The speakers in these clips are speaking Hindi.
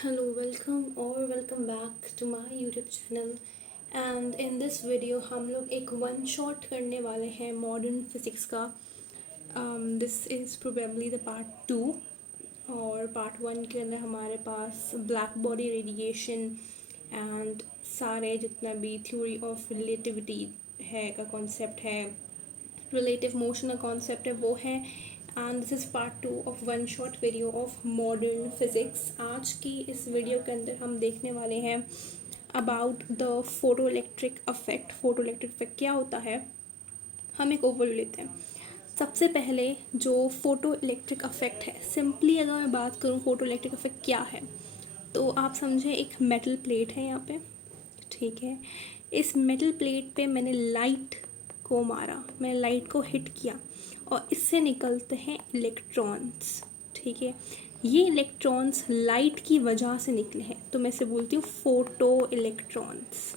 Hello, welcome or welcome back to my YouTube channel. And in this video हम लोग एक वन शॉट करने वाले हैं मॉडर्न फिजिक्स का. This is probably the part 2. और पार्ट 1 के अंदर हमारे पास ब्लैक बॉडी रेडिएशन एंड सारे जितना भी थ्योरी ऑफ रिलेटिविटी है का कॉन्सेप्ट है, रिलेटिव मोशन का कॉन्सेप्ट है वो है. And this is part 2 of one shot video of modern physics. आज की इस वीडियो के अंदर हम देखने वाले हैं about the photo electric affect. Photo electric affect क्या होता है, हम एक ओवरव्यू लेते हैं. सबसे पहले जो फोटो इलेक्ट्रिक अफेक्ट है, सिंपली अगर मैं बात करूँ फोटो इलेक्ट्रिक अफेक्ट क्या है, तो आप समझें एक मेटल प्लेट है यहाँ पे, ठीक है. इस मेटल प्लेट पे मैंने लाइट को मारा, मैंने लाइट को हिट किया और इससे निकलते हैं इलेक्ट्रॉन्स, ठीक है. ये इलेक्ट्रॉन्स लाइट की वजह से निकले हैं, तो मैं इसे बोलती हूँ फोटो इलेक्ट्रॉन्स,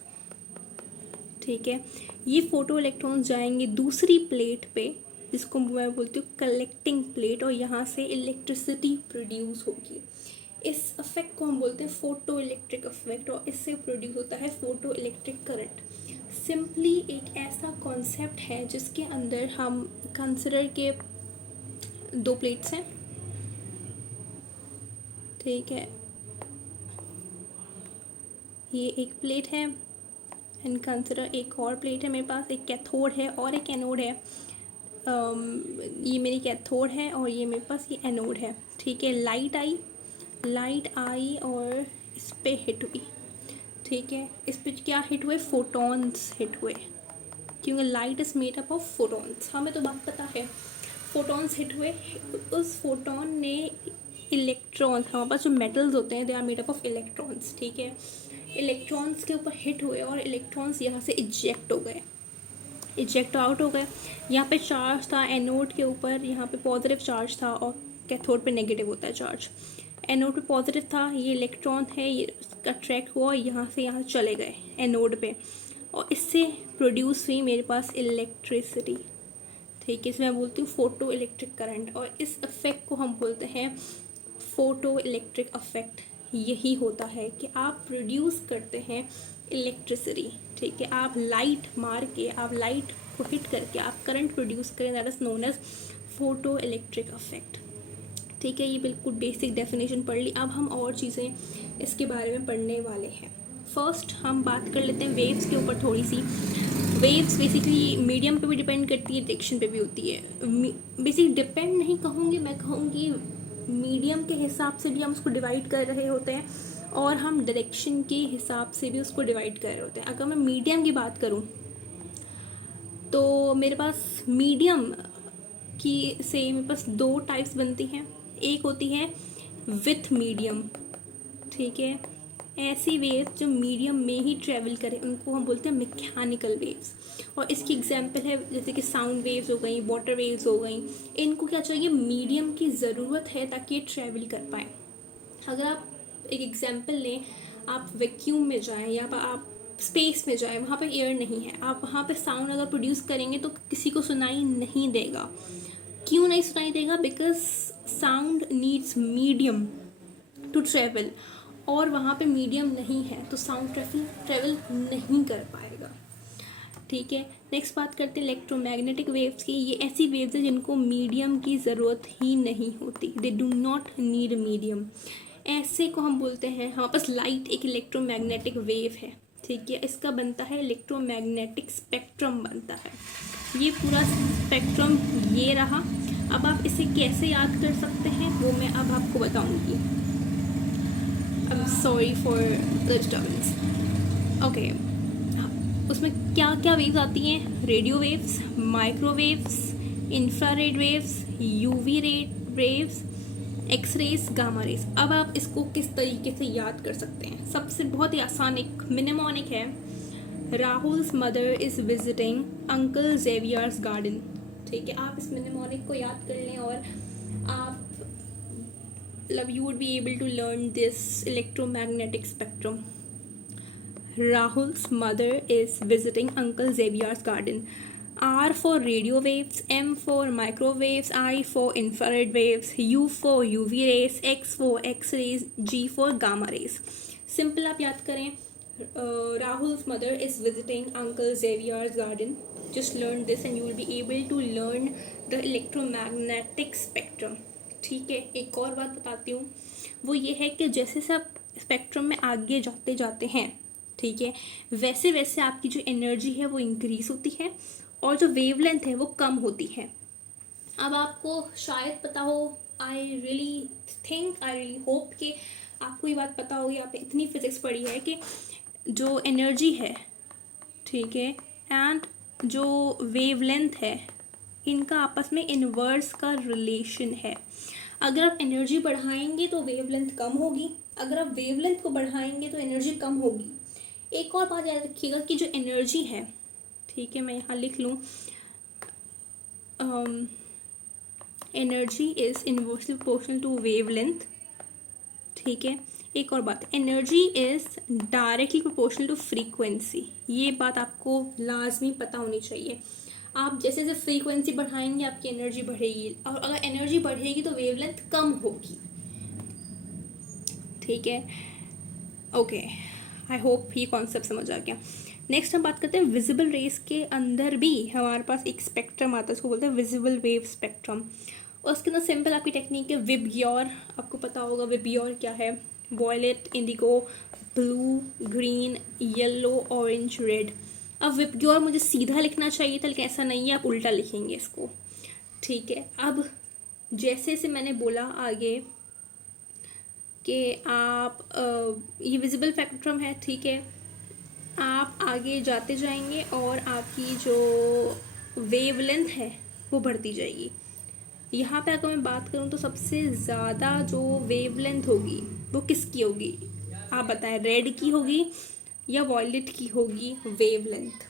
ठीक है. ये फोटो इलेक्ट्रॉन्स जाएंगे दूसरी प्लेट पे, जिसको मैं बोलती हूँ कलेक्टिंग प्लेट, और यहाँ से इलेक्ट्रिसिटी प्रोड्यूस होगी. इस अफेक्ट को हम बोलते हैं फोटो इलेक्ट्रिक अफेक्ट, और इससे प्रोड्यूस होता है फोटो इलेक्ट्रिक करंट. सिंपली एक ऐसा कॉन्सेप्ट है जिसके अंदर हम कंसिडर के दो प्लेट्स हैं, ठीक है. ये एक प्लेट है एंड कंसिडर एक और प्लेट है मेरे पास, एक कैथोड है और एक एनोड है. ये मेरी कैथोड है और ये मेरे पास ये एनोड है, ठीक है. लाइट आई और इस पे हिट हुई, ठीक है. इस पे क्या हिट हुए, फोटॉन्स हिट हुए, क्योंकि light is made up of photons. हमें तो बात पता है, फोटॉन्स हिट हुए. उस फोटॉन ने इलेक्ट्रॉन्स, हमारे पास जो मेटल्स होते हैं they are made up of electrons, ठीक है. इलेक्ट्रॉन्स के ऊपर हिट हुए और इलेक्ट्रॉन्स यहाँ से इजेक्ट हो गए, इजेक्ट आउट हो गए. यहाँ पे चार्ज था एनोड के ऊपर, यहाँ पे पॉजिटिव चार्ज था, और कैथोड पे नेगेटिव होता है चार्ज. एनोड पे पॉजिटिव था, ये इलेक्ट्रॉन है, ये उसका अट्रैक्ट हुआ, यहाँ से यहाँ चले गए एनोड पे, और इससे प्रोड्यूस हुई मेरे पास इलेक्ट्रिसिटी, ठीक है. इसमें मैं बोलती हूँ फोटो इलेक्ट्रिक करंट, और इस इफेक्ट को हम बोलते हैं फोटो इलेक्ट्रिक अफेक्ट. यही होता है कि आप प्रोड्यूस करते हैं इलेक्ट्रिसिटी, ठीक है. आप लाइट मार के, आप लाइट को हिट करके आप करंट प्रोड्यूस करें, that is known as photo electric effect, ठीक है. ये बिल्कुल बेसिक डेफिनेशन पढ़ ली. अब हम और चीज़ें इसके बारे में पढ़ने वाले हैं. फर्स्ट हम बात कर लेते हैं वेव्स के ऊपर थोड़ी सी. वेव्स बेसिकली मीडियम पे भी डिपेंड करती है, डायरेक्शन पे भी होती है. बेसिक डिपेंड नहीं कहूँगी, मैं कहूँगी मीडियम के हिसाब से भी हम उसको डिवाइड कर रहे होते हैं, और हम डायरेक्शन के हिसाब से भी उसको डिवाइड कर रहे होते हैं. अगर मैं मीडियम की बात करूँ तो मेरे पास मीडियम की से मेरे पास दो टाइप्स बनती हैं. एक होती है विथ मीडियम, ठीक है. ऐसी वेव्स जो मीडियम में ही ट्रेवल करें उनको हम बोलते हैं मैकेनिकल वेव्स, और इसकी एग्जांपल है जैसे कि साउंड वेव्स हो गई, वाटर वेव्स हो गई. इनको क्या चाहिए, मीडियम की ज़रूरत है ताकि ये ट्रेवल कर पाए. अगर आप एक एग्जांपल लें, आप वैक्यूम में जाएं या आप स्पेस में जाएं, वहाँ पर एयर नहीं है, आप वहाँ पर साउंड अगर प्रोड्यूस करेंगे तो किसी को सुनाई नहीं देगा. क्यों नहीं सुनाई देगा, because sound needs medium to travel, और वहाँ पे मीडियम नहीं है तो साउंड ट्रेवल नहीं कर पाएगा, ठीक है. नेक्स्ट बात करते हैं इलेक्ट्रोमैग्नेटिक वेव्स की. ये ऐसी वेव्स हैं जिनको मीडियम की ज़रूरत ही नहीं होती, they do not need medium. ऐसे को हम बोलते हैं, हमारे पास लाइट एक इलेक्ट्रोमैग्नेटिक वेव है, ठीक है. इसका बनता है इलेक्ट्रोमैग्नेटिक स्पेक्ट्रम बनता है. ये पूरा स्पेक्ट्रम ये रहा. अब आप इसे कैसे याद कर सकते हैं वो मैं अब आपको बताऊंगी. I'm sorry for the disturbance. Okay. उसमें क्या क्या वेव्स आती हैं, radio waves, microwaves, infrared waves, UV waves, X rays, gamma rays. अब आप इसको किस तरीके से याद कर सकते हैं, सबसे बहुत ही आसान एक मिनेमोनिक है. Rahul's mother is visiting uncle Xavier's garden, ठीक है. आप इस मिनेमोनिक को याद कर लें और आप you would be able to learn this electromagnetic spectrum. Rahul's mother is visiting Uncle Xavier's garden. R for radio waves, M for microwaves, I for infrared waves, U for UV rays, X for X rays, G for gamma rays. Simple आप याद करें, Rahul's mother is visiting Uncle Xavier's garden. Just learn this and you will be able to learn the electromagnetic spectrum. ठीक है, एक और बात बताती हूँ, वो ये है कि जैसे से आप स्पेक्ट्रम में आगे जाते जाते हैं, ठीक है, वैसे वैसे आपकी जो एनर्जी है वो इंक्रीज होती है और जो वेवलेंथ है वो कम होती है। अब आपको शायद पता हो, आई रियली होप कि आपको ये बात पता होगी, आपने इतनी फिजिक्स पढ़ी है कि जो एनर्जी है, ठीक है, एंड जो वेवलेंथ है, इनका आपस में इनवर्स का रिलेशन है। अगर आप एनर्जी बढ़ाएंगे तो वेवलेंथ कम होगी, अगर आप वेवलेंथ को बढ़ाएंगे तो एनर्जी कम होगी। एक और बात याद रखिएगा कि जो एनर्जी है, ठीक है, मैं यहाँ लिख लूँ, energy is inversely proportional to wavelength, ठीक है। एक और बात, energy is directly proportional to frequency. ये बात आपको लाजमी पता होनी चाहिए। आप जैसे जैसे फ्रीक्वेंसी बढ़ाएंगे आपकी एनर्जी बढ़ेगी, और अगर एनर्जी बढ़ेगी तो वेवलेंथ कम होगी, ठीक है। ओके, आई होप ये कॉन्सेप्ट समझ आ गया। नेक्स्ट हम बात करते हैं विजिबल रेस के अंदर भी हमारे पास एक स्पेक्ट्रम आता है, उसको बोलते हैं विजिबल वेव स्पेक्ट्रम। और उसके अंदर सिंपल आपकी टेक्निक है विबग्योर। आपको पता होगा विबग्योर क्या है, violet, indigo, blue, green, yellow, orange, red. अब विबग्योर मुझे सीधा लिखना चाहिए था, लेकिन ऐसा नहीं है, आप उल्टा लिखेंगे इसको, ठीक है। अब जैसे से मैंने बोला आगे कि आप ये विजिबल स्पेक्ट्रम है, ठीक है, आप आगे जाते जाएंगे और आपकी जो वेवलेंथ है वो बढ़ती जाएगी। यहाँ पे अगर मैं बात करूँ तो सबसे ज़्यादा जो वेवलेंथ होगी वो किसकी होगी, आप बताएं, रेड की होगी या वॉयलेट की होगी वेवलेंथ,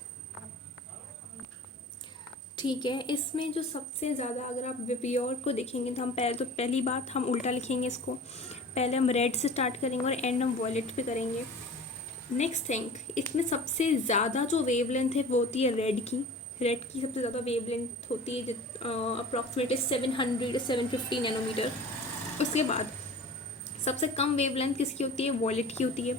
ठीक है। इसमें जो सबसे ज़्यादा, अगर आप विबग्योर को देखेंगे तो हम पहली बात हम उल्टा लिखेंगे इसको, पहले हम रेड से स्टार्ट करेंगे और एंड हम वॉयलेट पे करेंगे। नेक्स्ट थिंग, इसमें सबसे ज़्यादा जो वेवलेंथ है वो होती है रेड की सबसे ज़्यादा वेवलेंथ होती है अप्रॉक्सीमेटली 700 से 750 नैनोमीटर। उसके बाद सबसे कम वेवलेंथ किसकी होती है, वॉयलेट की होती है।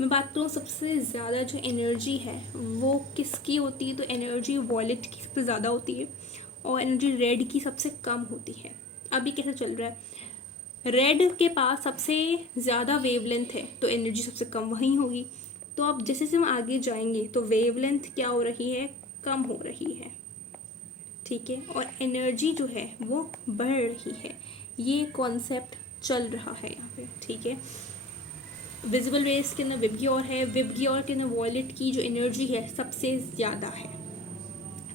मैं बात करूँ सबसे ज़्यादा जो एनर्जी है वो किसकी होती है, तो एनर्जी वॉयलेट की सबसे ज़्यादा होती है और एनर्जी रेड की सबसे कम होती है। अभी कैसे चल रहा है, रेड के पास सबसे ज़्यादा वेवलेंथ है तो एनर्जी सबसे कम वहीं होगी। तो अब जैसे जैसे हम आगे जाएंगे तो वेवलेंथ क्या हो रही है, कम हो रही है, ठीक है, और एनर्जी जो है वो बढ़ रही है। ये कॉन्सेप्ट चल रहा है यहाँ पे, ठीक है। विजिबल रेस के अंदर विबग्योर है, विबग्योर के अंदर वॉयलेट की जो एनर्जी है सबसे ज़्यादा है,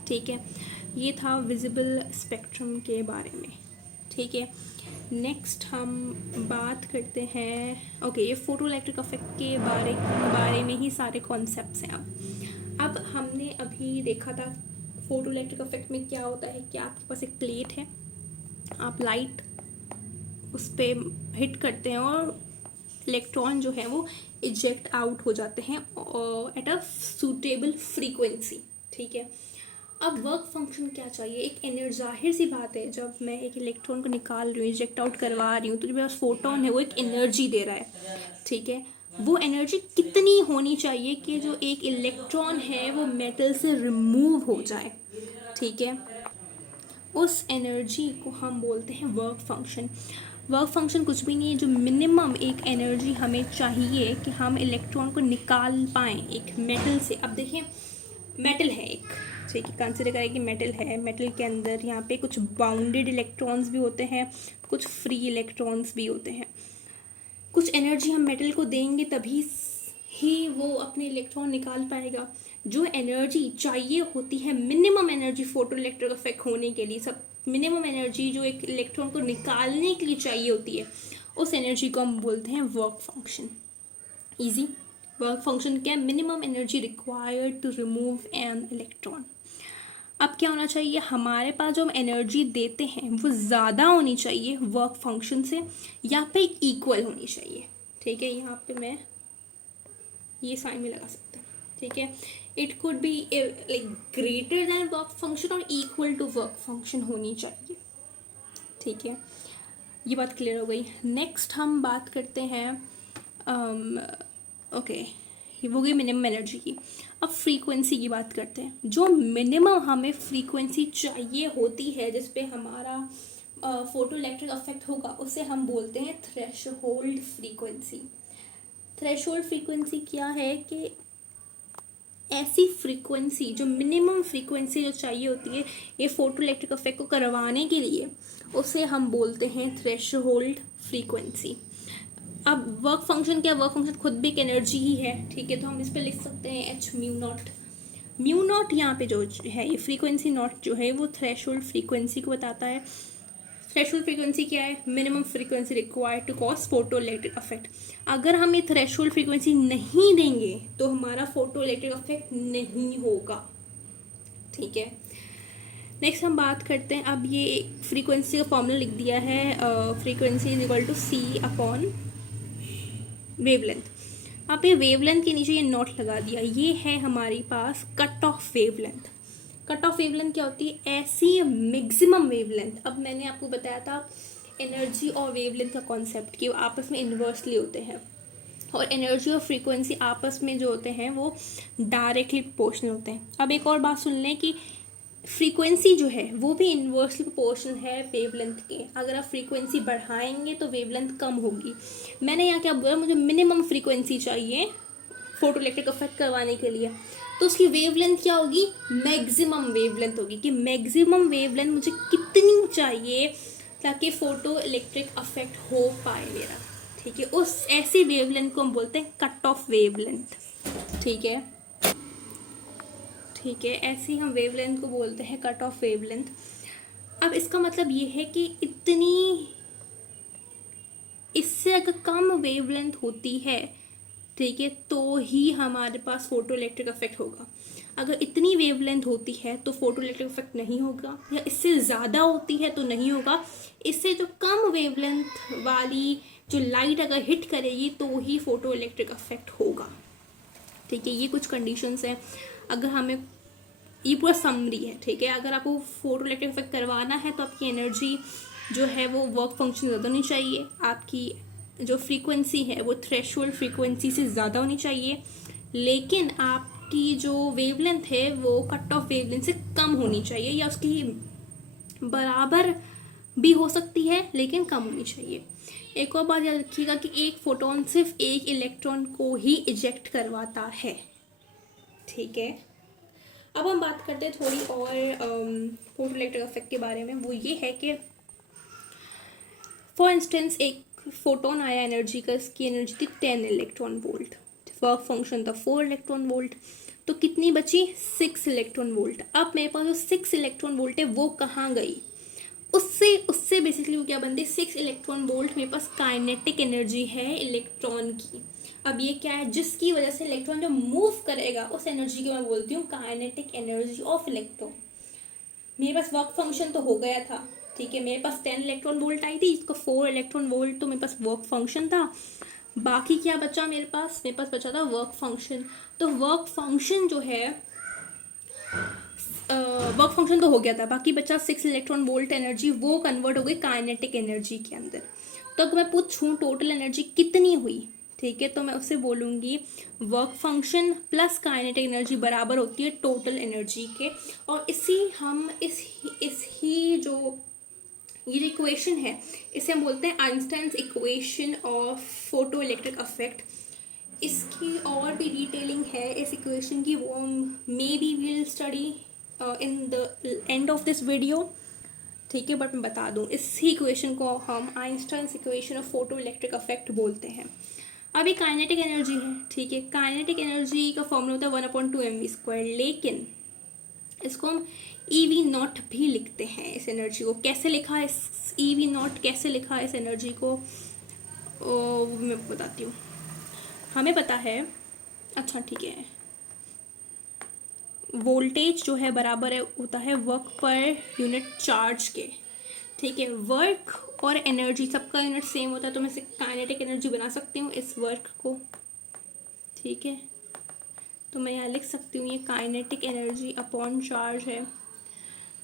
ठीक है। ये था विजिबल स्पेक्ट्रम के बारे में, ठीक है। नेक्स्ट हम बात करते हैं, ओके, ये फोटो इलेक्ट्रिक इफेक्ट के बारे में ही सारे कॉन्सेप्ट्स हैं। अब हमने अभी देखा था फोटो इलेक्ट्रिक इफेक्ट में क्या होता है कि आपके पास एक प्लेट है, आप लाइट उस पर हिट करते हैं और इलेक्ट्रॉन जो है वो इजेक्ट आउट हो जाते हैं एट अ सूटेबल फ्रीक्वेंसी, ठीक है। अब वर्क फंक्शन क्या चाहिए, एक एनर्जी, जाहिर सी बात है, जब मैं एक इलेक्ट्रॉन को निकाल रही हूँ, इजेक्ट आउट करवा रही हूँ, तो जो मेरा फोटोन है वो एक एनर्जी दे रहा है, ठीक है। वो एनर्जी कितनी होनी चाहिए कि जो एक इलेक्ट्रॉन है वो मेटल से रिमूव हो जाए, ठीक है। उस एनर्जी को हम बोलते हैं वर्क फंक्शन। वर्क फंक्शन कुछ भी नहीं है, जो मिनिमम एक एनर्जी हमें चाहिए कि हम इलेक्ट्रॉन को निकाल पाएँ एक मेटल से। अब देखिए, मेटल है एक, ठीक है, कंसिडर करें कि मेटल है, मेटल के अंदर यहाँ पे कुछ बाउंडेड इलेक्ट्रॉन्स भी होते हैं, कुछ फ्री इलेक्ट्रॉन्स भी होते हैं। कुछ एनर्जी हम मेटल को देंगे तभी ही वो अपने इलेक्ट्रॉन निकाल पाएगा। जो एनर्जी चाहिए होती है, minimum energy photo electric effect होने के लिए, सब मिनिमम एनर्जी जो एक इलेक्ट्रॉन को निकालने के लिए चाहिए होती है, उस एनर्जी को हम बोलते हैं work function. Easy, work function क्या है, minimum energy required to remove an electron. अब क्या होना चाहिए, हमारे पास जो हम एनर्जी देते हैं वो ज़्यादा होनी चाहिए वर्क फंक्शन से, या पे इक्वल होनी चाहिए, ठीक है। यहाँ पे मैं ये साइन में लगा सकता हूँ, ठीक है। It could be like greater than work function और इक्वल टू वर्क फंक्शन होनी चाहिए, ठीक है। ये बात क्लियर हो गई। नेक्स्ट हम बात करते हैं ओके, ये हो गई मिनिमम एनर्जी की। अब फ्रीक्वेंसी की बात करते हैं। जो मिनिमम हमें फ्रीक्वेंसी चाहिए होती है जिस पे हमारा फोटो इलेक्ट्रिक अफेक्ट होगा, उसे हम बोलते हैं थ्रेशोल्ड फ्रीक्वेंसी। थ्रेशोल्ड फ्रीक्वेंसी क्या है कि ऐसी फ्रीक्वेंसी, जो मिनिमम फ्रीक्वेंसी जो चाहिए होती है ये फोटो इलेक्ट्रिक अफेक्ट को करवाने के लिए, उसे हम बोलते हैं थ्रेशोल्ड फ्रीक्वेंसी। अब वर्क फंक्शन क्या, वर्क फंक्शन खुद भी एक एनर्जी ही है, ठीक है। तो हम इस पर लिख सकते हैं H mu naught. Mu naught यहाँ पे जो है ये फ्रीक्वेंसी नॉट जो है वो थ्रेशोल्ड फ्रीक्वेंसी को बताता है। थ्रेशोल्ड फ्रीक्वेंसी क्या है, minimum frequency required to cause photo electric effect. अगर हम ये थ्रेशोल्ड फ्रीक्वेंसी नहीं देंगे तो हमारा फोटो इलेक्ट्रिक अफेक्ट नहीं होगा, ठीक है। नेक्स्ट हम बात करते हैं, अब ये फ्रीक्वेंसी का फॉर्मूला लिख दिया है, frequency is equal to c upon wavelength. आप ये वेवलेंथ के नीचे ये नोट लगा दिया, ये है हमारे पास cut off wavelength. Cut off wavelength क्या होती है, ऐसी मैक्सिमम वेवलेंथ। अब मैंने आपको बताया था एनर्जी और वेवलेंथ का कॉन्सेप्ट कि वो आपस में इन्वर्सली होते हैं, और एनर्जी और फ्रीक्वेंसी आपस में जो होते हैं वो डायरेक्टली प्रोपोर्शनल होते हैं। अब एक और बात सुन लें कि फ्रीक्वेंसी जो है वो भी इन्वर्सली प्रोपोर्शनल है वेवलेंथ के। अगर आप फ्रीक्वेंसी बढ़ाएंगे तो वेवलेंथ कम होगी। मैंने यहाँ क्या बोला, मुझे मिनिमम फ्रीक्वेंसी चाहिए फोटो इलेक्ट्रिक अफेक्ट करवाने के लिए, तो उसकी वेवलेंथ क्या होगी, मैक्सिमम वेवलेंथ होगी। कि मैक्सिमम वेवलेंथ मुझे कितनी चाहिए ताकि फोटो इलेक्ट्रिक अफेक्ट हो पाए मेरा, ठीक है। उस ऐसी वेवलेंथ को हम बोलते हैं कट ऑफ वेवलेंथ, ठीक है, ठीक है। ऐसे ही हम वेवलेंथ को बोलते हैं कट ऑफ वेवलेंथ। अब इसका मतलब ये है कि इतनी, इससे अगर कम वेवलेंथ होती है, ठीक है, तो ही हमारे पास फोटो इलेक्ट्रिक अफेक्ट होगा। अगर इतनी वेवलेंथ होती है तो फोटो इलेक्ट्रिक अफेक्ट नहीं होगा, या इससे ज़्यादा होती है तो नहीं होगा। इससे जो कम वेवलेंथ वाली जो लाइट अगर हिट करेगी तो ही फोटो इलेक्ट्रिक अफेक्ट होगा, ठीक है। ये कुछ कंडीशंस हैं। अगर हमें, ये पूरा समरी है, ठीक है। अगर आपको फोटो इलेक्ट्रिक इफेक्ट करवाना है तो आपकी एनर्जी जो है वो वर्क फंक्शन ज़्यादा होनी चाहिए, आपकी जो फ्रीक्वेंसी है वो थ्रेशोल्ड फ्रीक्वेंसी से ज़्यादा होनी चाहिए, लेकिन आपकी जो वेवलेंथ है वो कट ऑफ वेवलेंथ से कम होनी चाहिए, या उसकी बराबर भी हो सकती है लेकिन कम होनी चाहिए। एक और बात याद रखिएगा कि एक फोटोन सिर्फ एक इलेक्ट्रॉन को ही इजेक्ट करवाता है, ठीक है। अब हम बात करते हैं थोड़ी और फोटो इलेक्ट्रिक अफेक्ट के बारे में। वो ये है कि फॉर इंस्टेंस एक फोटोन आया एनर्जी का, इसकी एनर्जी थी 10 इलेक्ट्रॉन वोल्ट, वर्क फंक्शन था 4 इलेक्ट्रॉन वोल्ट, तो कितनी बची 6 इलेक्ट्रॉन वोल्ट। अब मेरे पास जो 6 इलेक्ट्रॉन वोल्ट है वो कहाँ गई, उससे उससे बेसिकली वो क्या बनती, 6 इलेक्ट्रॉन वोल्ट मेरे पास काइनेटिक एनर्जी है इलेक्ट्रॉन की। अब ये क्या है, जिसकी वजह से इलेक्ट्रॉन जो मूव करेगा उस एनर्जी को मैं बोलती हूँ काइनेटिक एनर्जी ऑफ इलेक्ट्रॉन। मेरे पास वर्क फंक्शन तो हो गया था, ठीक है। मेरे पास 10 इलेक्ट्रॉन वोल्ट आई थी, इसका 4 इलेक्ट्रॉन वोल्ट तो मेरे पास वर्क फंक्शन था। बाकी क्या बचा मेरे पास बचा था वर्क फंक्शन। तो वर्क फंक्शन जो है, वर्क फंक्शन तो हो गया था, बाकी बचा 6 इलेक्ट्रॉन वोल्ट एनर्जी, वो कन्वर्ट हो गई काइनेटिक एनर्जी के अंदर। तो अगर मैं पूछूं टोटल एनर्जी कितनी हुई, ठीक है, तो मैं उससे बोलूँगी work function plus kinetic energy बराबर होती है टोटल एनर्जी के। और इस ही जो ये जो इक्वेशन है इसे हम बोलते हैं Einstein's equation of photo electric affect. इसकी और भी डिटेलिंग है इस इक्वेशन की, वो may be will study in the end of this video, ठीक है। बट मैं बता दूं, इसी इक्वेशन को हम Einstein's equation of photo electric affect बोलते हैं। अभी काइनेटिक एनर्जी है, ठीक है। काइनेटिक एनर्जी का फॉर्मूला होता है 1/2mv², लेकिन इसको हम EV नॉट भी लिखते हैं। इस एनर्जी को कैसे लिखा है, EV नॉट कैसे लिखा है इस एनर्जी को, वो मैं बताती हूँ। हमें पता है, अच्छा ठीक है, वोल्टेज जो है बराबर है होता है वर्क पर यूनिट चार्ज के, ठीक है। वर्क और एनर्जी सबका यूनिट सेम होता है, तो मैं इसे काइनेटिक एनर्जी बना सकती हूँ इस वर्क को, ठीक है। तो मैं यहाँ लिख सकती हूँ ये काइनेटिक एनर्जी अपॉन चार्ज है।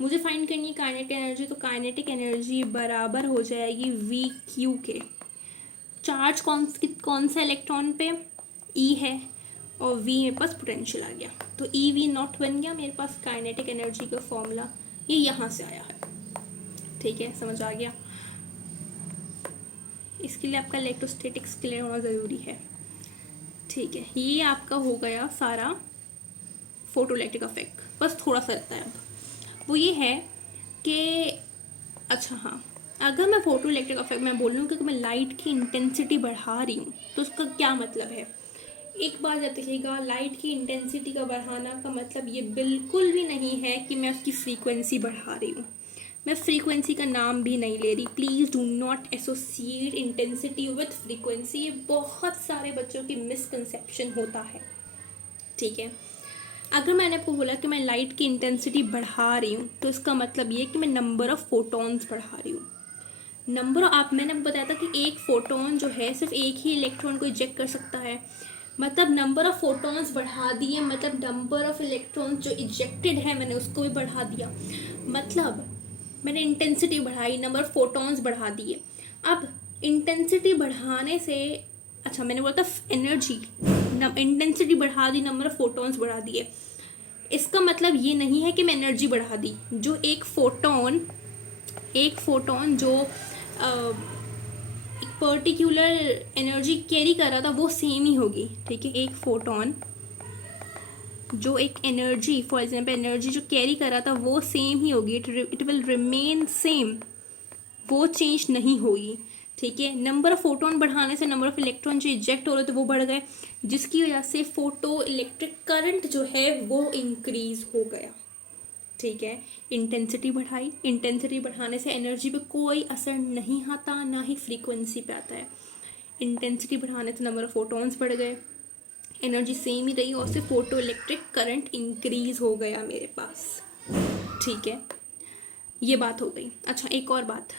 मुझे फाइंड करनी है काइनेटिक एनर्जी, तो काइनेटिक एनर्जी बराबर हो जाएगी वी क्यू के। चार्ज कौन सा इलेक्ट्रॉन पे, ई है, और वी मेरे पास पोटेंशियल आ गया, तो ई वी नॉट बन गया मेरे पास काइनेटिक एनर्जी का फॉर्मूला। ये यहाँ से आया है, ठीक है, समझ आ गया। इसके लिए आपका इलेक्ट्रोस्टैटिक्स क्लियर होना ज़रूरी है, ठीक है। ये आपका हो गया सारा फोटोइलेक्ट्रिक इफेक्ट। बस थोड़ा सा रहता है अब, वो ये है कि अच्छा हाँ, अगर मैं फोटो इलेक्ट्रिक इफेक्ट में बोल रही हूँ कि मैं लाइट की इंटेंसिटी बढ़ा रही हूँ तो उसका क्या मतलब है। एक बात याद रखिएगा, लाइट की इंटेंसिटी का बढ़ाना का मतलब ये बिल्कुल भी नहीं है कि मैं उसकी फ्रीक्वेंसी बढ़ा रही हूँ। मैं फ्रीक्वेंसी का नाम भी नहीं ले रही। Please do not associate intensity with frequency. ये बहुत सारे बच्चों की मिसकंसेप्शन होता है, ठीक है। अगर मैंने आपको बोला कि मैं लाइट की इंटेंसिटी बढ़ा रही हूँ तो इसका मतलब ये कि मैं नंबर ऑफ फोटॉन्स बढ़ा रही हूँ। मैंने बताया था कि एक फोटोन जो है सिर्फ एक ही इलेक्ट्रॉन को इजेक्ट कर सकता है, मतलब नंबर ऑफ फोटॉन्स बढ़ा दिए, मतलब नंबर ऑफ इलेक्ट्रॉन्स जो इजेक्टेड है मैंने उसको भी बढ़ा दिया, मतलब मैंने इंटेंसिटी बढ़ाई, नंबर ऑफ फोटॉन्स बढ़ा दिए। अब इंटेंसिटी बढ़ाने से, अच्छा मैंने बोला था एनर्जी, इंटेंसिटी बढ़ा दी, नंबर ऑफ फोटॉन्स बढ़ा दिए, इसका मतलब ये नहीं है कि मैं एनर्जी बढ़ा दी। जो एक फोटोन जो एक पर्टिकुलर एनर्जी कैरी कर रहा था वो सेम ही होगी, ठीक है। एक फोटोन जो एक एनर्जी, फॉर एग्जांपल एनर्जी जो कैरी कर रहा था वो सेम ही होगी, इट विल रिमेन सेम, वो चेंज नहीं होगी, ठीक है। नंबर ऑफ फोटोन बढ़ाने से नंबर ऑफ इलेक्ट्रॉन जो इजेक्ट हो रहे थे वो बढ़ गए, जिसकी वजह से फोटो इलेक्ट्रिक करंट जो है वो इंक्रीज हो गया, ठीक है। इंटेंसिटी बढ़ाई, इंटेंसिटी बढ़ाने से एनर्जी पे कोई असर नहीं आता, ना ही फ्रीक्वेंसी पे आता है। इंटेंसिटी बढ़ाने से नंबर ऑफ फोटॉन्स बढ़ गए, एनर्जी सेम ही रही, और उससे फोटो इलेक्ट्रिक करंट इंक्रीज हो गया मेरे पास, ठीक है। ये बात हो गई। अच्छा एक और बात,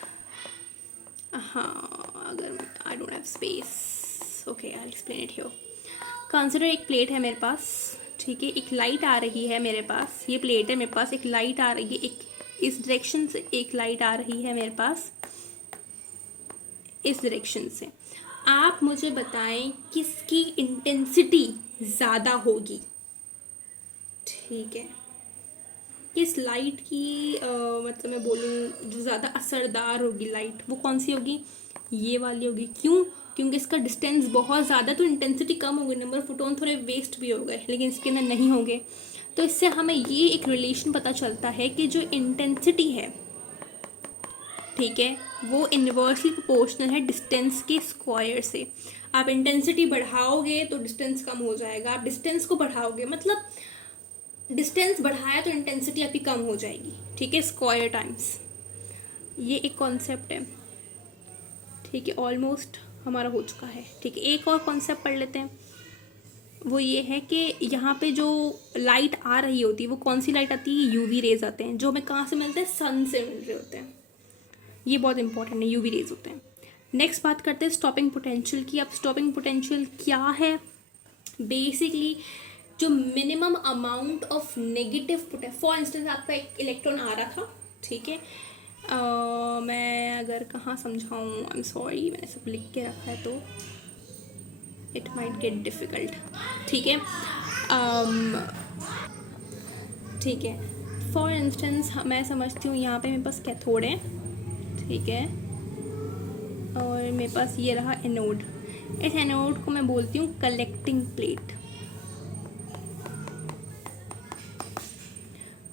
हाँ, अगर I don't have space, okay I explain it here. Consider एक प्लेट है मेरे पास, ठीक है, एक लाइट आ रही है मेरे पास, ये प्लेट है मेरे पास, एक लाइट आ रही है, एक इस डायरेक्शन से एक लाइट आ रही है मेरे पास, इस डायरेक्शन से। आप मुझे बताएं किसकी इंटेंसिटी ज़्यादा होगी, ठीक है, किस लाइट की मतलब मैं बोलूँ जो ज़्यादा असरदार होगी लाइट, वो कौन सी होगी, ये वाली होगी। क्यों? क्योंकि इसका डिस्टेंस बहुत ज़्यादा, तो इंटेंसिटी कम होगी, नंबर ऑफ फोटोन थोड़े वेस्ट भी हो गए, लेकिन इसके अंदर नहीं होंगे। तो इससे हमें ये एक रिलेशन पता चलता है कि जो इंटेंसिटी है, ठीक है, वो इन्वर्सली प्रोपोर्शनल है डिस्टेंस के स्क्वायर से। आप इंटेंसिटी बढ़ाओगे तो डिस्टेंस कम हो जाएगा, आप डिस्टेंस को बढ़ाओगे मतलब डिस्टेंस बढ़ाया तो इंटेंसिटी आपकी कम हो जाएगी, ठीक है, स्क्वायर टाइम्स। ये एक कॉन्सेप्ट है, ठीक है, ऑलमोस्ट हमारा हो चुका है, ठीक है। एक और कॉन्सेप्ट पढ़ लेते हैं, वो ये है कि यहाँ पे जो लाइट आ रही होती है वो कौन सी लाइट आती है, यूवी रेज आते हैं, जो हमें कहाँ से मिलते हैं, सन से मिल रहे होते हैं। ये बहुत इंपॉर्टेंट है, यूवी रेज होते हैं। नेक्स्ट बात करते हैं स्टॉपिंग पोटेंशियल की। अब स्टॉपिंग पोटेंशियल क्या है, बेसिकली जो minimum amount of negative potential, for instance आपका एक इलेक्ट्रॉन आ रहा था, ठीक है, मैं अगर कहाँ समझाऊँ, आई एम सॉरी, मैंने सब लिख के रखा है तो इट माइट गेट डिफ़िकल्ट, ठीक है, ठीक है। फॉर इंस्टेंस मैं समझती हूँ यहाँ पे मेरे पास कैथोड है, ठीक है, और मेरे पास ये रहा एनोड। इस एनोड को मैं बोलती हूँ collecting plate.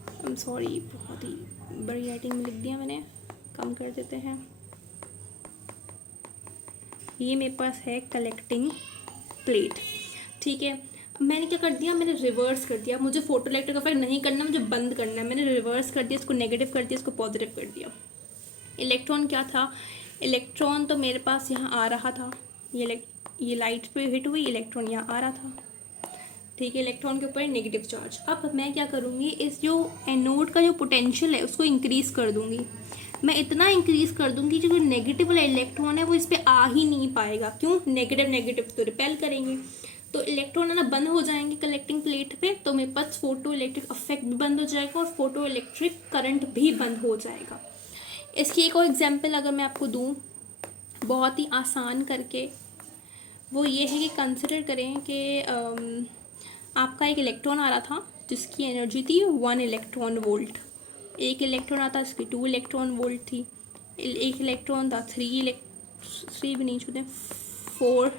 I am sorry, बहुत ही बड़ी राइटिंग में लिख दिया मैंने, कम कर देते हैं। ये मेरे पास है कलेक्टिंग प्लेट, ठीक है। मैंने क्या कर दिया, मैंने रिवर्स कर दिया। मुझे फोटो इलेक्ट्रिक इफेक्ट नहीं करना, मुझे बंद करना है, मैंने रिवर्स कर दिया, इसको नेगेटिव कर दिया, इसको पॉजिटिव कर दिया। इलेक्ट्रॉन क्या था, इलेक्ट्रॉन तो मेरे पास यहाँ आ रहा था, ये लाइट पे हिट हुई, इलेक्ट्रॉन यहाँ आ रहा था, ठीक है, इलेक्ट्रॉन के ऊपर नेगेटिव चार्ज। अब मैं क्या करूँगी, इस जो एनोड का जो पोटेंशियल है उसको इंक्रीज़ कर दूँगी। मैं इतना इंक्रीज़ कर दूँगी जो नेगेटिव वाला इलेक्ट्रॉन है वो इस पर आ ही नहीं पाएगा। क्यों? नेगेटिव तो रिपेल करेंगे, तो इलेक्ट्रॉन आना बंद हो जाएंगे कलेक्टिंग प्लेट पे, तो मेरे पास फोटो इलेक्ट्रिक इफेक्ट भी बंद हो जाएगा और फोटो इलेक्ट्रिक करंट भी बंद हो जाएगा। इसकी एक और एग्जांपल अगर मैं आपको दूं बहुत ही आसान करके, वो ये है कि कंसिडर करें कि आपका एक इलेक्ट्रॉन आ रहा था जिसकी एनर्जी थी 1 इलेक्ट्रॉन वोल्ट, एक इलेक्ट्रॉन आता इसकी 2 इलेक्ट्रॉन वोल्ट थी, एक इलेक्ट्रॉन था 3 भी नहीं छूते 4,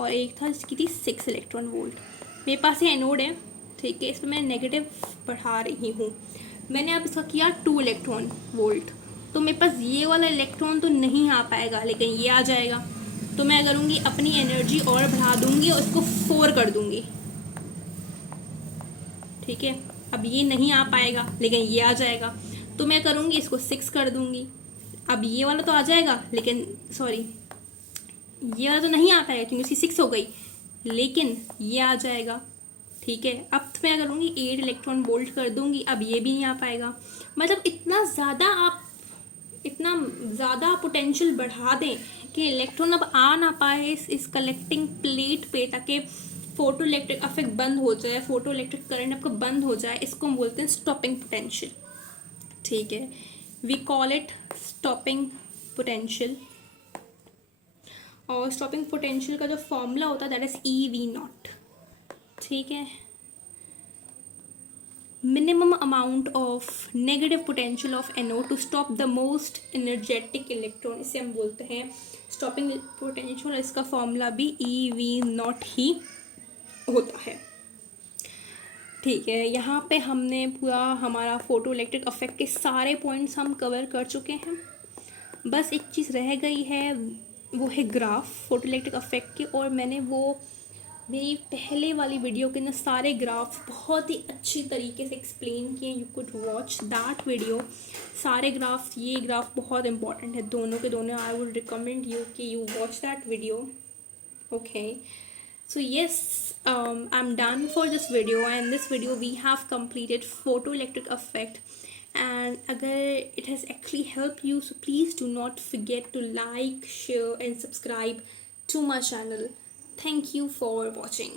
और एक था जिसकी थी 6 इलेक्ट्रॉन वोल्ट। मेरे पास ये एनोड है, ठीक है, इसमें मैं नेगेटिव बढ़ा रही हूँ, मैंने अब इसका किया 2 इलेक्ट्रॉन वोल्ट, तो मेरे पास ये वाला इलेक्ट्रॉन तो नहीं आ पाएगा लेकिन ये आ जाएगा। तो मैं करूँगी अपनी एनर्जी और बढ़ा दूंगी और उसको 4 कर दूंगी, ठीक है। अब ये नहीं आ पाएगा लेकिन ये आ जाएगा, तो मैं करूँगी इसको 6 कर दूंगी। अब ये वाला तो आ जाएगा लेकिन सॉरी ये वाला तो नहीं आ पाएगा क्योंकि उसकी 6 हो गई, लेकिन ये आ जाएगा, ठीक है। अब मैं करूँगी 8 इलेक्ट्रॉन वोल्ट कर दूंगी, अब ये भी नहीं आ पाएगा। मतलब इतना ज़्यादा पोटेंशियल बढ़ा दें कि इलेक्ट्रॉन अब आ ना पाए इस कलेक्टिंग प्लेट पे, ताकि फोटो इलेक्ट्रिक इफेक्ट बंद हो जाए, फोटो इलेक्ट्रिक करंट आपका बंद हो जाए, इसको हम बोलते हैं स्टॉपिंग पोटेंशियल, ठीक है। We call it stopping potential. और स्टॉपिंग पोटेंशियल का जो फॉर्मूला होता है दैट इज EV0, ठीक है। Minimum amount of negative potential of anode to stop the most energetic electron, इसे हम बोलते हैं स्टॉपिंग पोटेंशियल, और इसका फॉर्मूला भी EV0 ही होता है, ठीक है। यहाँ पे हमने पूरा हमारा फोटो इलेक्ट्रिक इफेक्ट के सारे पॉइंट्स हम कवर कर चुके हैं। बस एक चीज़ रह गई है, वो है ग्राफ फोटो इलेक्ट्रिक इफेक्ट के, और मैंने वो मेरी पहले वाली वीडियो के अंदर सारे ग्राफ बहुत ही अच्छी तरीके से एक्सप्लेन किए, you could watch that video. सारे ग्राफ, ये ग्राफ बहुत इंपॉर्टेंट है दोनों के दोनों, आई वुड रिकमेंड यू कि you watch that video, okay. So yes, I'm done for this video, and this video we have completed photoelectric effect, and agar it has actually helped you, so please do not forget to like, share and subscribe to my channel. Thank you for watching.